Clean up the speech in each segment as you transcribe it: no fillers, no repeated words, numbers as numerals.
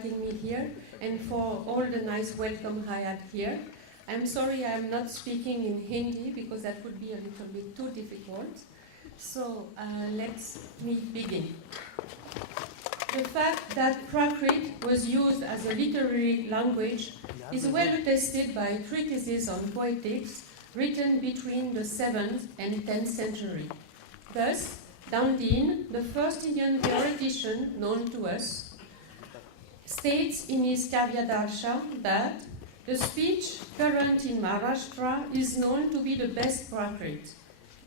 inviting me here and for all the nice welcome I had here. I'm sorry I'm not speaking in Hindi because that would be a little bit too difficult. So let's begin. The fact that Prakrit was used as a literary language is well attested by treatises on poetics written between the 7th and 10th century. Thus, Dandin, the first Indian theoretician known to us, states in his Kavyadarsha that the speech current in Maharashtra is known to be the best Prakrit.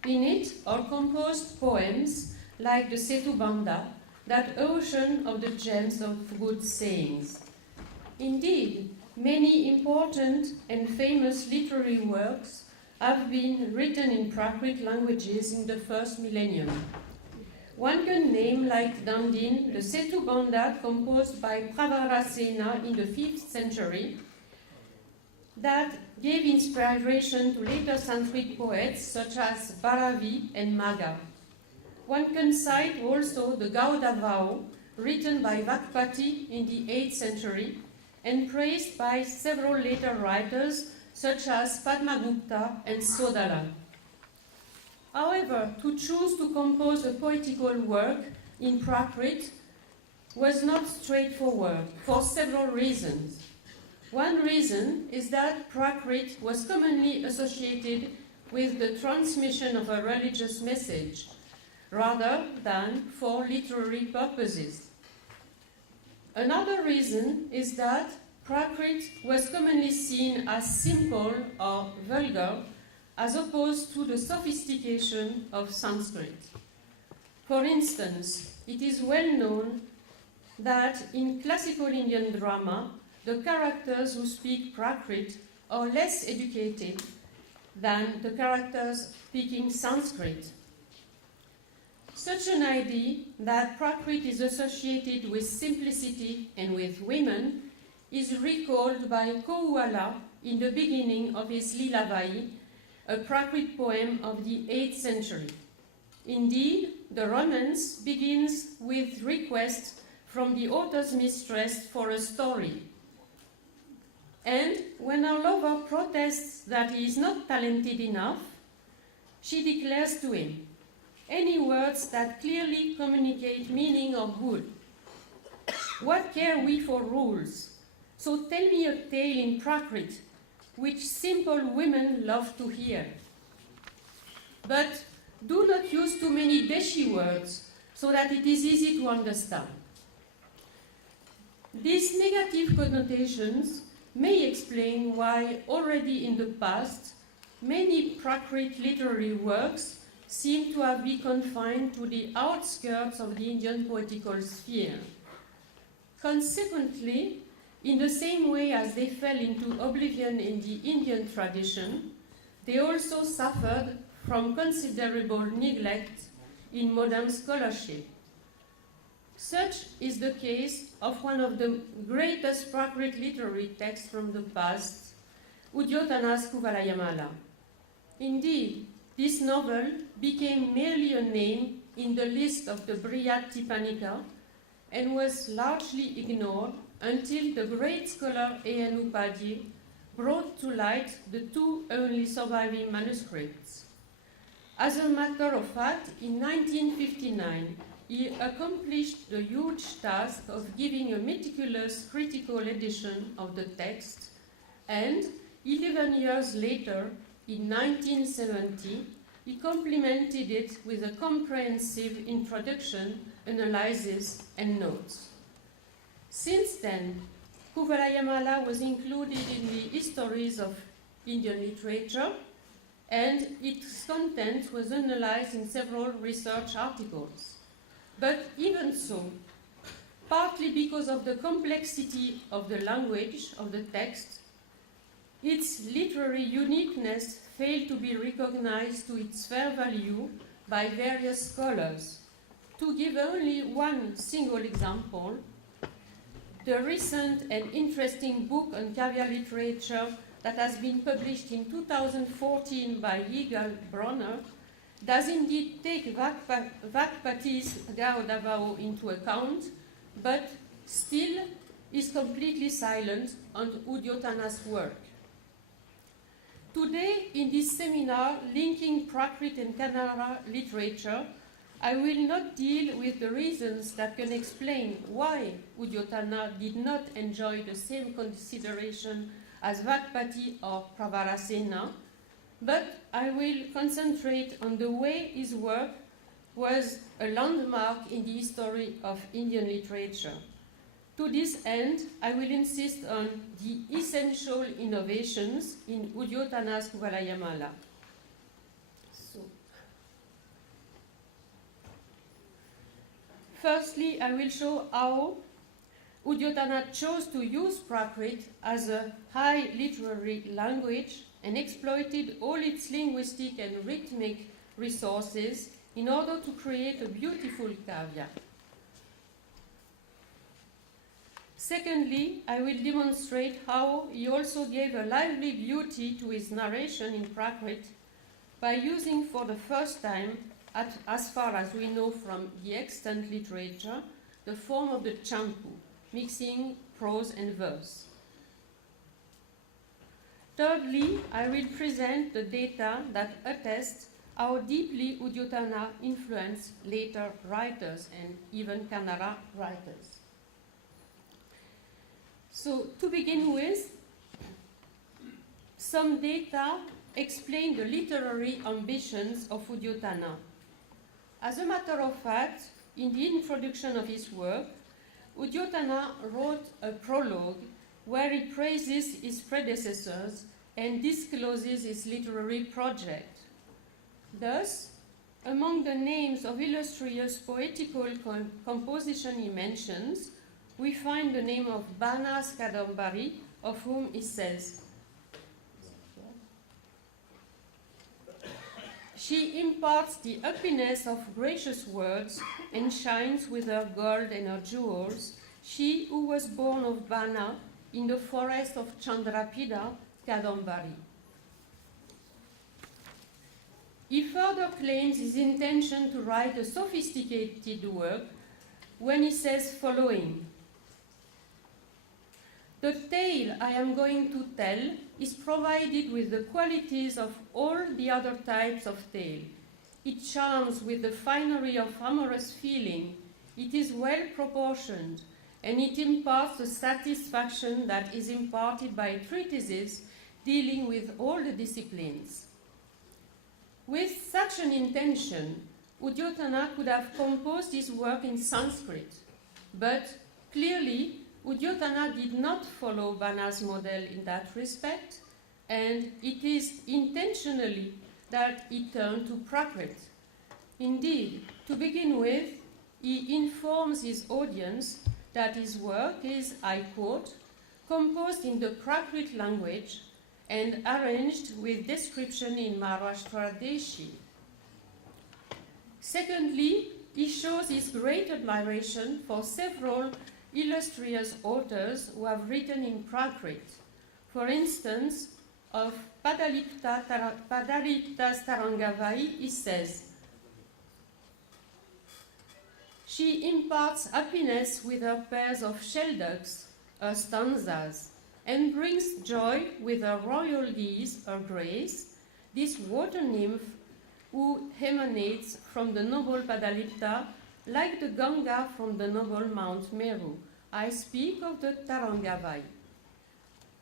In it are composed poems like the Setu Banda, that ocean of the gems of good sayings. Indeed, many important and famous literary works have been written in Prakrit languages in the first millennium. One can name, like Dandin, the Setu Banda composed by Pravarasena in the 5th century, that gave inspiration to later Sanskrit poets such as Bharavi and Magha. One can cite also the Gauda Vau, written by Vakpati in the 8th century, and praised by several later writers such as Padmagupta and Sodala. However, to choose to compose a poetical work in Prakrit was not straightforward for several reasons. One reason is that Prakrit was commonly associated with the transmission of a religious message, rather than for literary purposes. Another reason is that Prakrit was commonly seen as simple or vulgar, as opposed to the sophistication of Sanskrit. For instance, it is well known that in classical Indian drama, the characters who speak Prakrit are less educated than the characters speaking Sanskrit. Such an idea that Prakrit is associated with simplicity and with women is recalled by Kouala in the beginning of his Lilavai, a Prakrit poem of the 8th century. Indeed, the romance begins with requests from the author's mistress for a story. And when her lover protests that he is not talented enough, she declares to him, "Any words that clearly communicate meaning are good. What care we for rules? So tell me a tale in Prakrit, which simple women love to hear. But do not use too many Deshi words, so that it is easy to understand." These negative connotations may explain why already in the past many Prakrit literary works seem to have been confined to the outskirts of the Indian poetical sphere. Consequently, in the same way as they fell into oblivion in the Indian tradition, they also suffered from considerable neglect in modern scholarship. Such is the case of one of the greatest Prakrit literary texts from the past, Udyotana's Kuvalayamala. Indeed, this novel became merely a name in the list of the Brihad Tipanika and was largely ignored until the great scholar A.N. Upadhyay brought to light the two only surviving manuscripts. As a matter of fact, in 1959, he accomplished the huge task of giving a meticulous critical edition of the text, and 11 years later, in 1970, he complemented it with a comprehensive introduction, analysis, and notes. Since then, Kuvalayamala was included in the histories of Indian literature, and its content was analyzed in several research articles. But even so, partly because of the complexity of the language of the text, its literary uniqueness failed to be recognized to its fair value by various scholars. To give only one single example, the recent and interesting book on Kavya literature that has been published in 2014 by Yigal Bronner does indeed take Vakpati's Gaudavao into account, but still is completely silent on Udyotana's work. Today, in this seminar linking Prakrit and Kannada literature, I will not deal with the reasons that can explain why Udyotana did not enjoy the same consideration as Vagpati or Pravarasena, but I will concentrate on the way his work was a landmark in the history of Indian literature. To this end, I will insist on the essential innovations in Udyotana's Kuvalayamala. Firstly, I will show how Udyotana chose to use Prakrit as a high literary language and exploited all its linguistic and rhythmic resources in order to create a beautiful kavya. Secondly, I will demonstrate how he also gave a lively beauty to his narration in Prakrit by using for the first time, as far as we know from the extant literature, the form of the champu, mixing prose and verse. Thirdly, I will present the data that attest how deeply Udyotana influenced later writers and even Kannada writers. So, to begin with, some data explain the literary ambitions of Udyotana. As a matter of fact, in the introduction of his work, Udyotana wrote a prologue where he praises his predecessors and discloses his literary project. Thus, among the names of illustrious poetical composition he mentions, we find the name of Banas Kadambari, of whom he says, "She imparts the happiness of gracious words and shines with her gold and her jewels, she who was born of Bana in the forest of Chandrapida, Kadambari." He further claims his intention to write a sophisticated work when he says following: "The tale I am going to tell is provided with the qualities of all the other types of tale. It charms with the finery of amorous feeling, it is well proportioned, and it imparts the satisfaction that is imparted by treatises dealing with all the disciplines." With such an intention, Udyotana could have composed his work in Sanskrit, but clearly Udyotana did not follow Bana's model in that respect, and it is intentionally that he turned to Prakrit. Indeed, to begin with, he informs his audience that his work is, I quote, "composed in the Prakrit language and arranged with description in Maharashtra Deshi." Secondly, he shows his great admiration for several illustrious authors who have written in Prakrit. For instance, of Padalipta's Tarangavai, he says, "She imparts happiness with her pairs of shelducks, her stanzas, and brings joy with her royal geese, her grace, this water nymph who emanates from the noble Padalipta like the Ganga from the noble Mount Meru. I speak of the Tarangavai."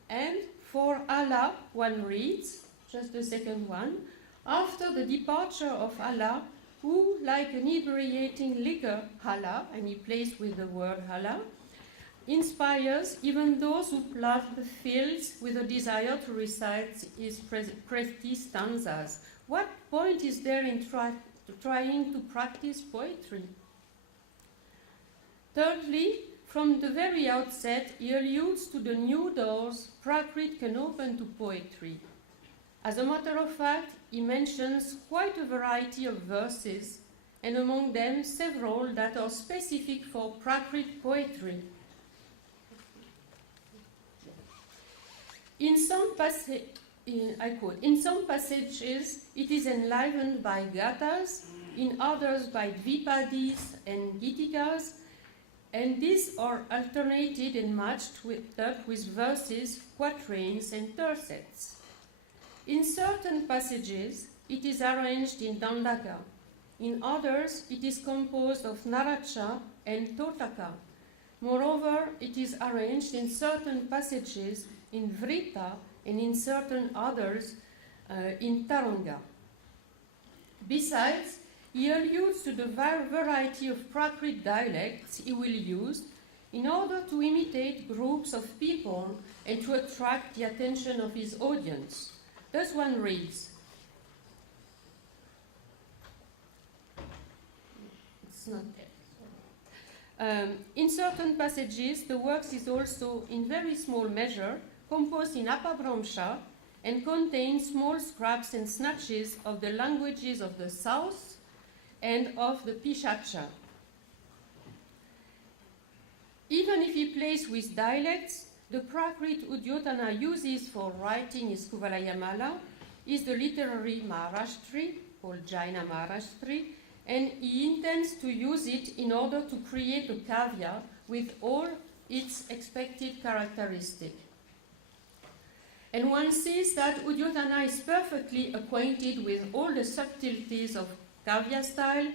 And for Allah, one reads, just the second one, "After the departure of Allah, who, like an inebriating liquor, Allah," and he plays with the word Allah, "inspires even those who plough the fields with a desire to recite his pretty stanzas." What point is there in trying to practice poetry? Thirdly, from the very outset, he alludes to the new doors Prakrit can open to poetry. As a matter of fact, he mentions quite a variety of verses, and among them several that are specific for Prakrit poetry. In some passages, it is enlivened by gathas, in others by dvipadis and gitikas, and these are alternated and matched up with verses, quatrains, and tercets. In certain passages, it is arranged in dandaka. In others, it is composed of naracha and totaka. Moreover, it is arranged in certain passages in vrita and in certain others in taranga. Besides, he alludes to the variety of Prakrit dialects he will use in order to imitate groups of people and to attract the attention of his audience. Thus one reads, it's not there. In certain passages, the works is also, in very small measure, composed in apabramsha and contains small scraps and snatches of the languages of the south and of the Pishacha. Even if he plays with dialects, the Prakrit Udyotana uses for writing his Kuvalayamala is the literary Maharashtri, called Jaina Maharashtri, and he intends to use it in order to create a kavya with all its expected characteristics. And one sees that Udyotana is perfectly acquainted with all the subtleties of kavya style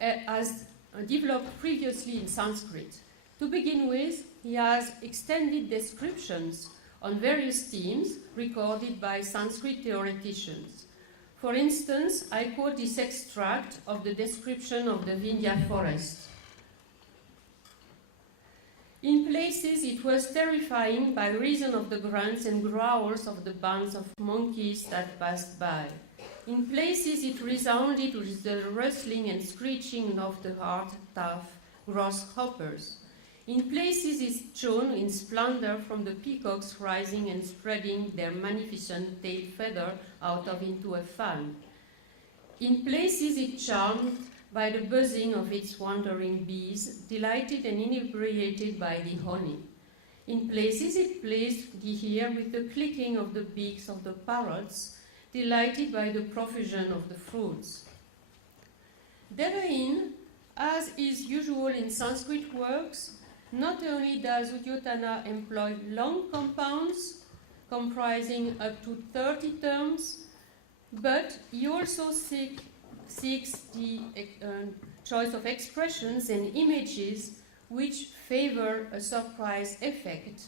as developed previously in Sanskrit. To begin with, he has extended descriptions on various themes recorded by Sanskrit theoreticians. For instance, I quote this extract of the description of the Vindhya forest. In places it was terrifying by reason of the grunts and growls of the bands of monkeys that passed by. In places it resounded with the rustling and screeching of the hard, tough grasshoppers. In places it shone in splendor from the peacocks rising and spreading their magnificent tail feather out of into a fan. In places it charmed by the buzzing of its wandering bees, delighted and inebriated by the honey. In places it pleased the ear with the clicking of the beaks of the parrots, delighted by the profusion of the fruits. Therein, as is usual in Sanskrit works, not only does Udyotana employ long compounds comprising up to 30 terms, but he also seeks the choice of expressions and images which favor a surprise effect.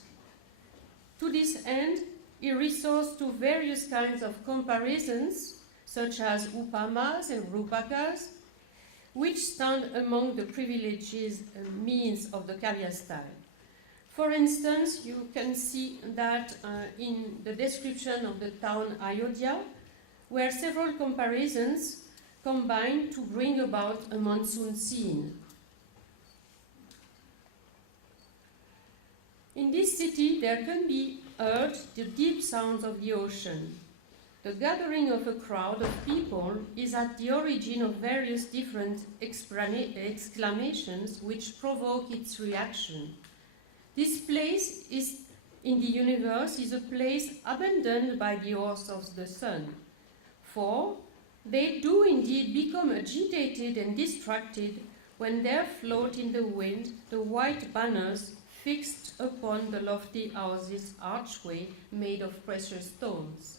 To this end, he resorts to various kinds of comparisons, such as upamas and rupakas, which stand among the privileged means of the kavya style. For instance, you can see that in the description of the town Ayodhya, where several comparisons combine to bring about a monsoon scene. In this city, there can be heard the deep sounds of the ocean. The gathering of a crowd of people is at the origin of various different exclamations which provoke its reaction. This place in the universe is a place abandoned by the horse of the sun, for they do indeed become agitated and distracted when there float in the wind the white banners fixed upon the lofty houses' archway made of precious stones.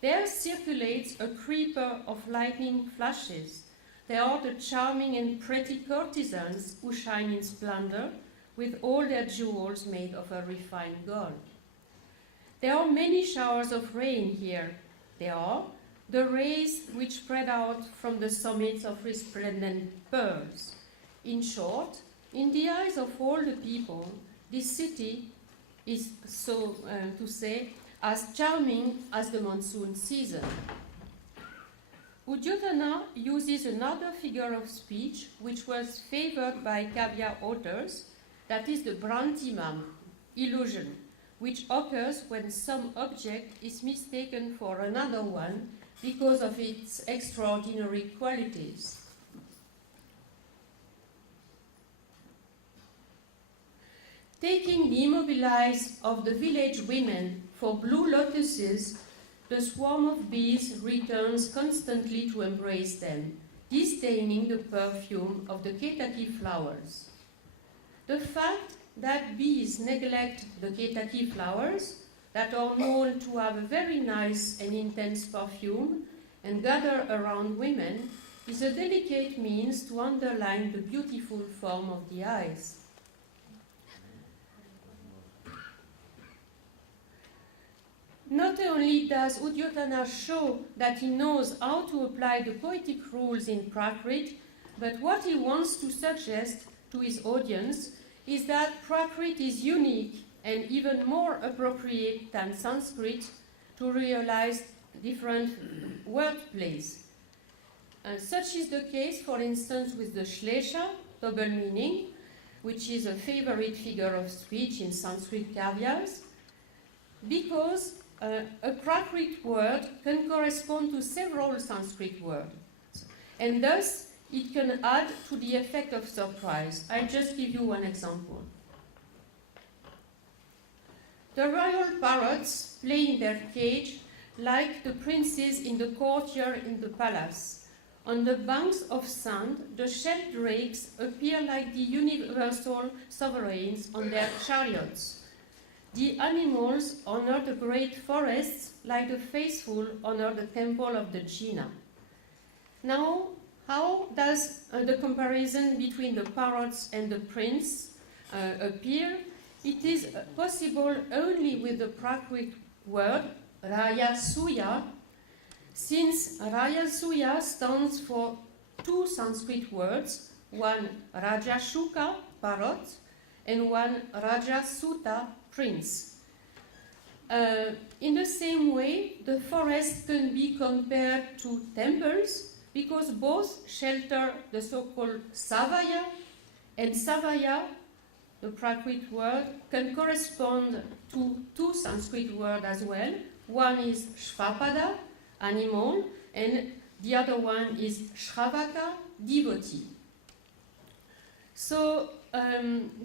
There circulates a creeper of lightning flashes. There are the charming and pretty courtesans who shine in splendor with all their jewels made of a refined gold. There are many showers of rain here. There are the rays which spread out from the summits of resplendent pearls. In short, in the eyes of all the people, this city is, so to say, as charming as the monsoon season. Udyotana uses another figure of speech which was favored by kavya authors, that is the Bhrantimam, illusion, which occurs when some object is mistaken for another one because of its extraordinary qualities. Taking the immobilized of the village women for blue lotuses, the swarm of bees returns constantly to embrace them, disdaining the perfume of the ketaki flowers. the fact that bees neglect the Ketaki flowers that are known to have a very nice and intense perfume and gather around women is a delicate means to underline the beautiful form of the eyes. Not only does Udyotana show that he knows how to apply the poetic rules in Prakrit, but what he wants to suggest to his audience is that Prakrit is unique and even more appropriate than Sanskrit to realize different wordplays. Such is the case, for instance, with the Shlesha, double meaning, which is a favorite figure of speech in Sanskrit kavyas, because a Prakrit word can correspond to several Sanskrit words, and thus it can add to the effect of surprise. I'll just give you one example. The royal parrots play in their cage like the princes in the courtyard in the palace. On the banks of sand, the shelled drakes appear like the universal sovereigns on their chariots. The animals honor the great forests like the faithful honor the temple of the Jina. Now, how does the comparison between the parrots and the prince appear? It is possible only with the Prakrit word Raya Suya, since Raya Suya stands for two Sanskrit words, one Raja Shuka, parrot, and one Raja Sutta, prince. In the same way, the forest can be compared to temples because both shelter the so-called Savaya, and Savaya, the Prakrit word, can correspond to two Sanskrit words as well. One is Shvapada, animal, and the other one is Shravaka, devotee. So,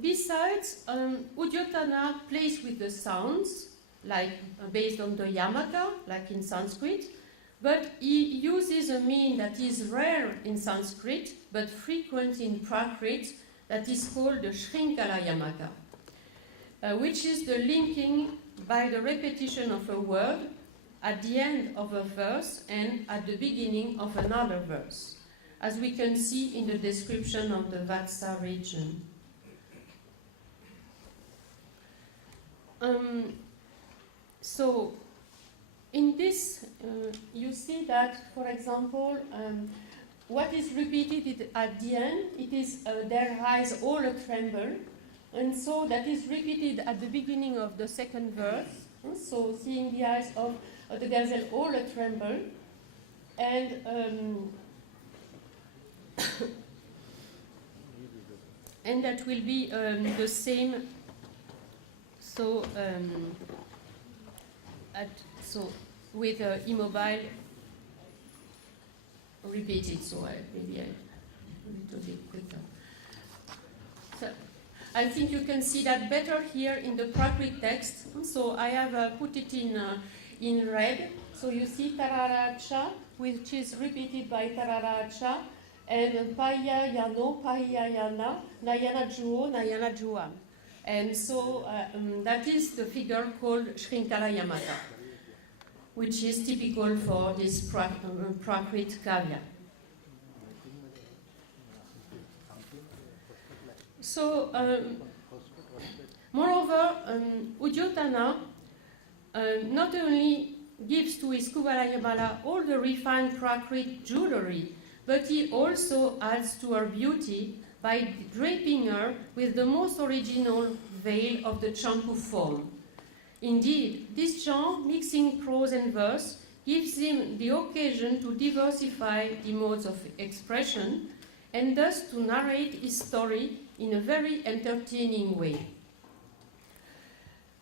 besides, Udyotana plays with the sounds, like based on the Yamaka, like in Sanskrit, but he uses a mean that is rare in Sanskrit, but frequent in Prakrit, that is called the Shrinkala Yamaka, which is the linking by the repetition of a word at the end of a verse and at the beginning of another verse, as we can see in the description of the Vatsa region. So, in this, you see that, for example, what is repeated at the end, it is their eyes all a tremble, and so that is repeated at the beginning of the second verse. So, seeing the eyes of the gazelle all a tremble, and and that will be the same. So, with immobile repeated. So maybe a little bit quicker. So I think you can see that better here in the Prakrit text. So I have put it in red. So you see Tararacha, which is repeated by Tararacha, and Paya Yano, Paya Yana, Nayana Juo, Nayana Juam. And so that is the figure called Shrinkala Yamaka, which is typical for this Prakrit kavya. So, moreover, Udyotana not only gives to his Kuvalayamala all the refined Prakrit jewelry, but he also adds to her beauty by draping her with the most original veil of the Champu form. Indeed, this genre, mixing prose and verse, gives him the occasion to diversify the modes of expression and thus to narrate his story in a very entertaining way.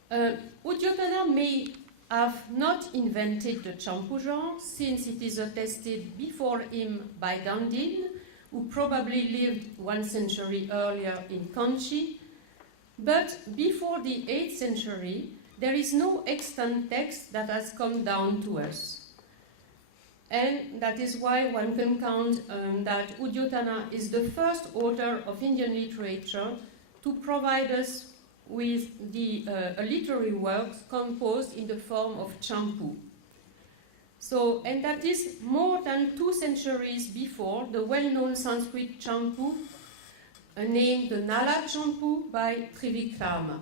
Udyotana may have not invented the Champu genre, since it is attested before him by Dandin, who probably lived 1 century earlier in Kanchi, but before the 8th century, there is no extant text that has come down to us. And that is why one can count that Udyotana is the first author of Indian literature to provide us with a literary work composed in the form of champu. So, and that is more than 2 centuries before the well-known Sanskrit champu, named the Nala champu by Trivikrama.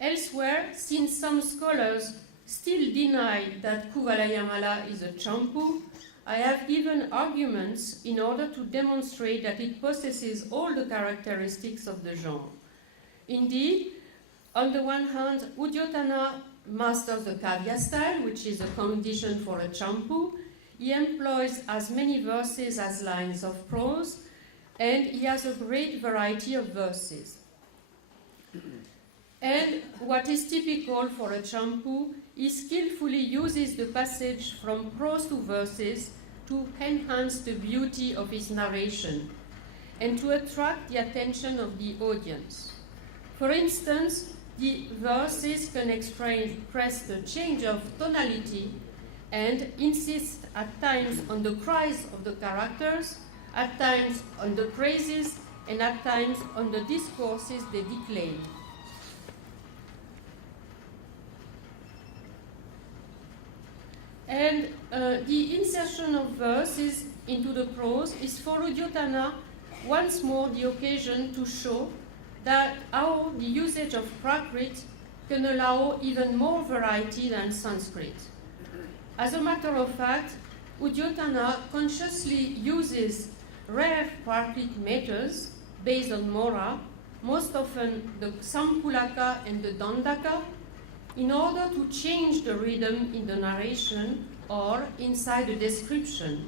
Elsewhere, since some scholars still deny that Kuvalayamala is a champu, I have given arguments in order to demonstrate that it possesses all the characteristics of the genre. Indeed, on the one hand, Udyotana masters the kavya style, which is a condition for a champu. He employs as many verses as lines of prose, and he has a great variety of verses. And what is typical for a champu, he skillfully uses the passage from prose to verses to enhance the beauty of his narration and to attract the attention of the audience. For instance, the verses can express the change of tonality and insist at times on the cries of the characters, at times on the praises, and at times on the discourses they declaim. And the insertion of verses into the prose is for Udyotana once more the occasion to show that how the usage of Prakrit can allow even more variety than Sanskrit. As a matter of fact, Udyotana consciously uses rare Prakrit meters based on Mora, most often the Sampulaka and the Dandaka, in order to change the rhythm in the narration or inside the description.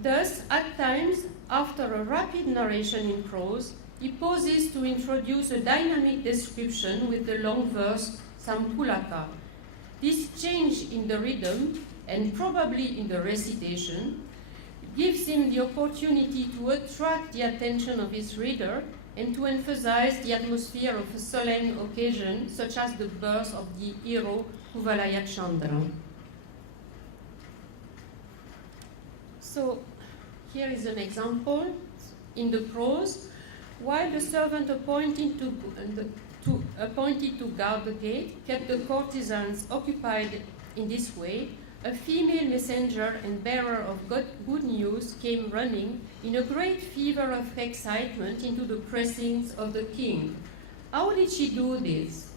Thus, at times, after a rapid narration in prose, he pauses to introduce a dynamic description with the long verse Sampulaka. This change in the rhythm, and probably in the recitation, gives him the opportunity to attract the attention of his reader and to emphasize the atmosphere of a solemn occasion, such as the birth of the hero Kuvalaya Chandra. So, here is an example in the prose. While the servant appointed to guard the gate kept the courtesans occupied in this way, a female messenger and bearer of good news came running in a great fever of excitement into the precincts of the king. How did she do this?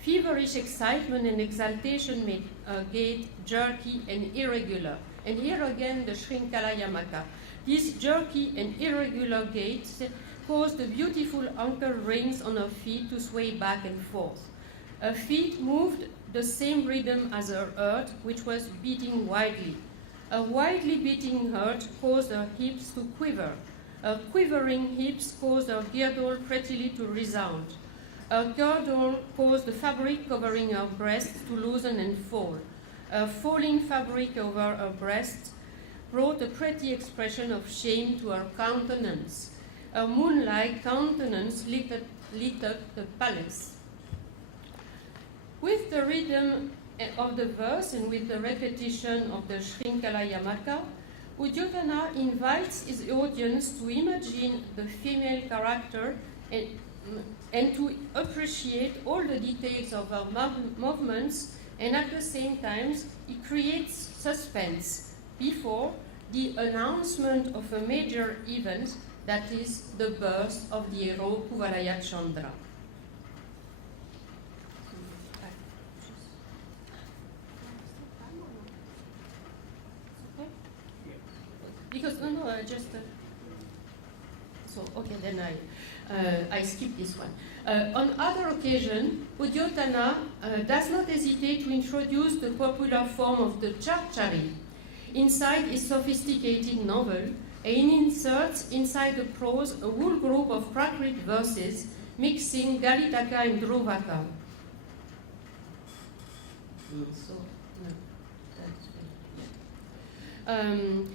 Feverish excitement and exaltation made her gait jerky and irregular. And here again the Shrinkala Yamaka. This jerky and irregular gait caused the beautiful ankle rings on her feet to sway back and forth. Her feet moved the same rhythm as her heart, which was beating wildly. A wildly beating heart caused her hips to quiver. Her quivering hips caused her girdle prettily to resound. Her girdle caused the fabric covering her breasts to loosen and fall. Her falling fabric over her breasts brought a pretty expression of shame to her countenance. Her moonlike countenance lit up the palace. With the rhythm of the verse and with the repetition of the Shrinkala Yamaka, Udyotana invites his audience to imagine the female character and to appreciate all the details of her movements, and at the same time, he creates suspense before the announcement of a major event, that is the birth of the hero Kuvalaya Chandra. Because I just so okay, then I skip this one. On other occasion, Udyotana does not hesitate to introduce the popular form of the charchari inside his sophisticated novel, and inserts inside the prose a whole group of Prakrit verses mixing Galitaka and Dhruvaka.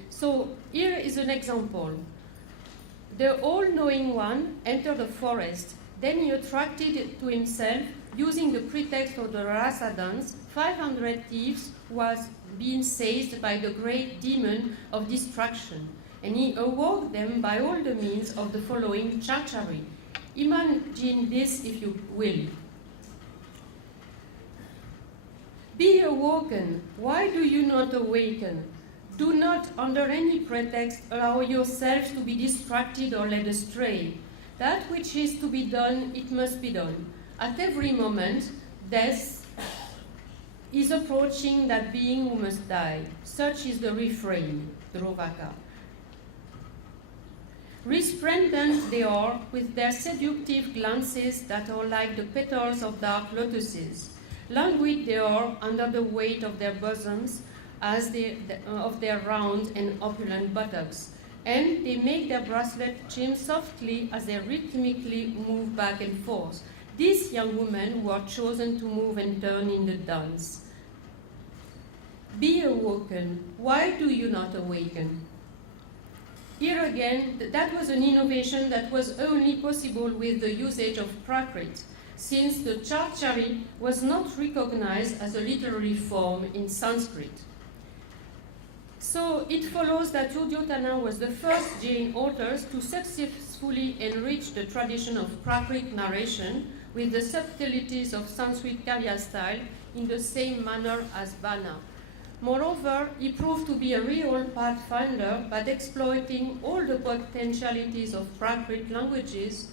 So here is an example. The all-knowing one entered the forest. Then he attracted to himself, using the pretext of the rasa dance, 500 thieves who was being seized by the great demon of destruction. and he awoke them by all the means of the following chachari. Imagine this if you will. Be awoken. Why do you not awaken? Do not, under any pretext, allow yourselves to be distracted or led astray. That which is to be done, it must be done. At every moment, death is approaching that being who must die. Such is the refrain, Drovaka. Resplendent they are, with their seductive glances that are like the petals of dark lotuses. Languid they are under the weight of their bosoms, of their round and opulent buttocks, and they make their bracelet chime softly as they rhythmically move back and forth. These young women who are chosen to move and turn in the dance. Be awoken. Why do you not awaken? Here again, that was an innovation that was only possible with the usage of Prakriti, since the Chachari was not recognized as a literary form in Sanskrit. So it follows that Udyotana was the first Jain author to successfully enrich the tradition of Prakrit narration with the subtleties of Sanskrit Kavya style in the same manner as Bana. Moreover, he proved to be a real pathfinder by exploiting all the potentialities of Prakrit languages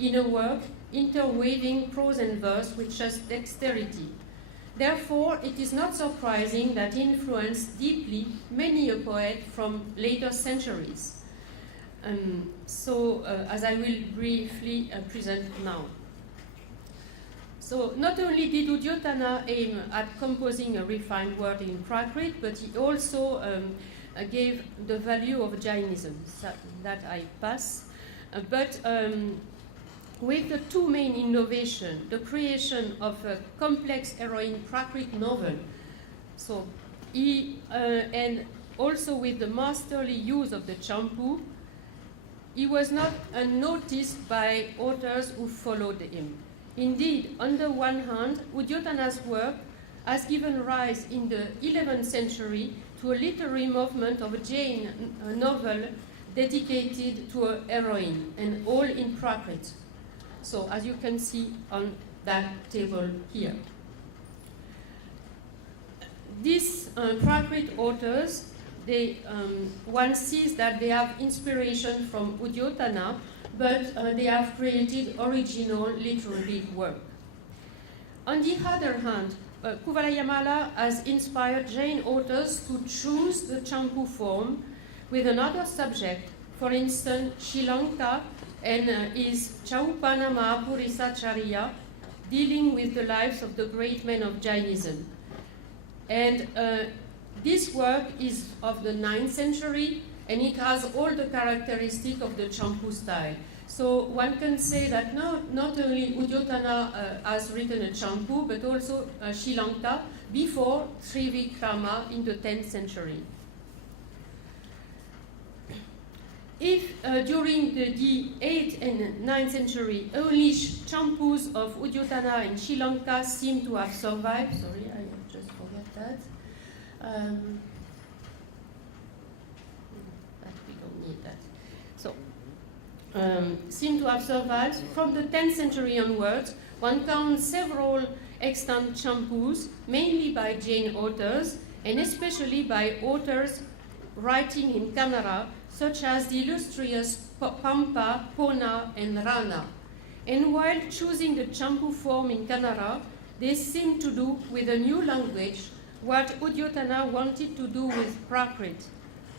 in a work interweaving prose and verse with just dexterity. Therefore, it is not surprising that he influenced deeply many a poet from later centuries. As I will briefly present now. So, not only did Udyotana aim at composing a refined word in Prakrit, but he also gave the value of Jainism, that I pass. With the two main innovations, the creation of a complex heroine Prakrit novel, and also with the masterly use of the champu, he was not unnoticed by authors who followed him. Indeed, on the one hand, Udyotana's work has given rise in the 11th century to a literary movement of a Jain novel dedicated to a heroine, and all in Prakrit. So, as you can see on that table here. These Prakrit authors, one sees that they have inspiration from Udyotana, but they have created original literary work. On the other hand, Kuvalayamala has inspired Jain authors to choose the champu form with another subject, for instance, Sri Lanka and his Chaupana Mahapurisacharya, dealing with the lives of the great men of Jainism. And this work is of the 9th century, and it has all the characteristics of the champu style. So one can say that not only Udyotana has written a champu, but also Sri Lanka before Trivikrama in the 10th century. If during the 8th and 9th century only champus of Udyotana and Sri Lanka seem to have survived, sorry, I just forgot that. But we don't need that. So, seem to have survived. From the 10th century onwards, one counts several extant champus, mainly by Jain authors, and especially by authors writing in Kannada, such as the illustrious Pampa, Pona, and Rana. And while choosing the champu form in Kannada, they seem to do with a new language what Udyotana wanted to do with Prakrit.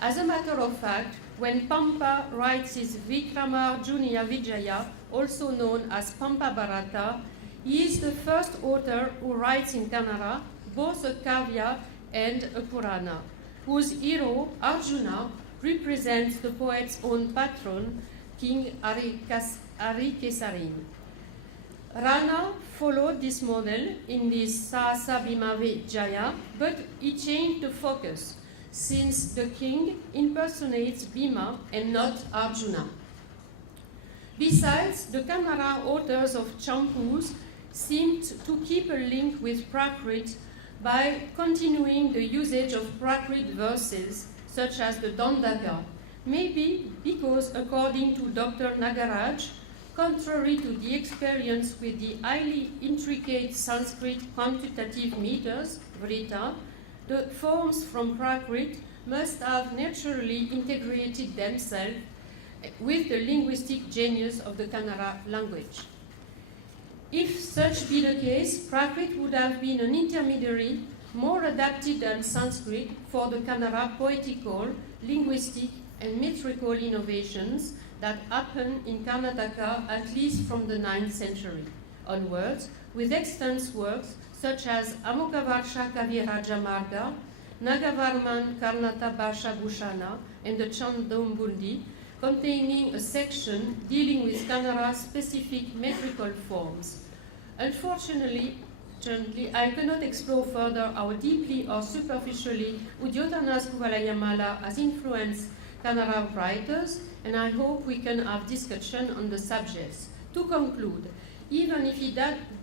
As a matter of fact, when Pampa writes his Vikramarjuniya Vijaya, also known as Pampa Bharata, he is the first author who writes in Kannada both a Kavya and a Purana, whose hero, Arjuna, represents the poet's own patron, King Arikesarin. Rana followed this model in the Sahasa Bhima Vijaya, but he changed the focus, since the king impersonates Bhima and not Arjuna. Besides, the Kannada authors of champus seemed to keep a link with Prakrit by continuing the usage of Prakrit verses, such as the Dandaka, Maybe because, according to Dr. Nagaraj, contrary to the experience with the highly intricate Sanskrit quantitative meters, Vrita, the forms from Prakrit must have naturally integrated themselves with the linguistic genius of the Kannada language. If such be the case, Prakrit would have been an intermediary more adapted than Sanskrit for the Kannada poetical, linguistic, and metrical innovations that happened in Karnataka at least from the 9th century onwards, with extant works such as Amukavarsha Kaviraja Marga, Nagavarman Karnata Bhasha Bhushana, and the Chandombundi, containing a section dealing with Kannada specific metrical forms. Unfortunately, I cannot explore further how deeply or superficially Uddiyotana's Kuvalayamala has influenced Kannada writers, and I hope we can have discussion on the subjects. To conclude, even if he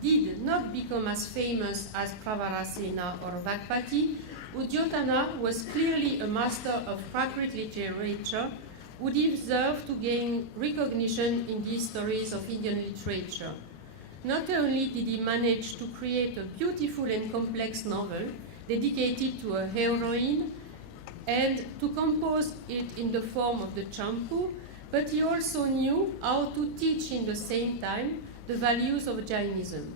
did not become as famous as Pravarasena or Vagpati, Uddiyotana was clearly a master of Prakrit literature who deserved to gain recognition in the histories of Indian literature. Not only did he manage to create a beautiful and complex novel dedicated to a heroine and to compose it in the form of the Champu, but he also knew how to teach in the same time the values of Jainism.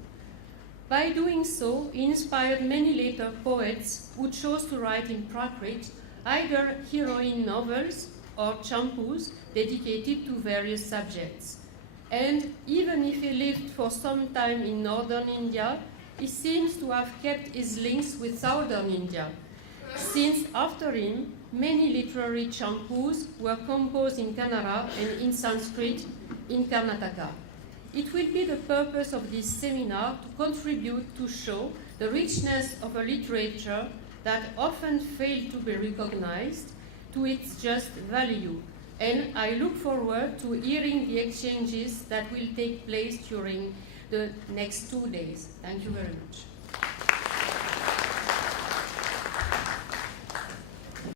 By doing so, he inspired many later poets who chose to write in Prakrit either heroine novels or champus dedicated to various subjects. And even if he lived for some time in northern India, he seems to have kept his links with southern India, since after him, many literary champus were composed in Kannada and in Sanskrit in Karnataka. It will be the purpose of this seminar to contribute to show the richness of a literature that often failed to be recognized to its just value. And I look forward to hearing the exchanges that will take place during the next 2 days. Thank you very much.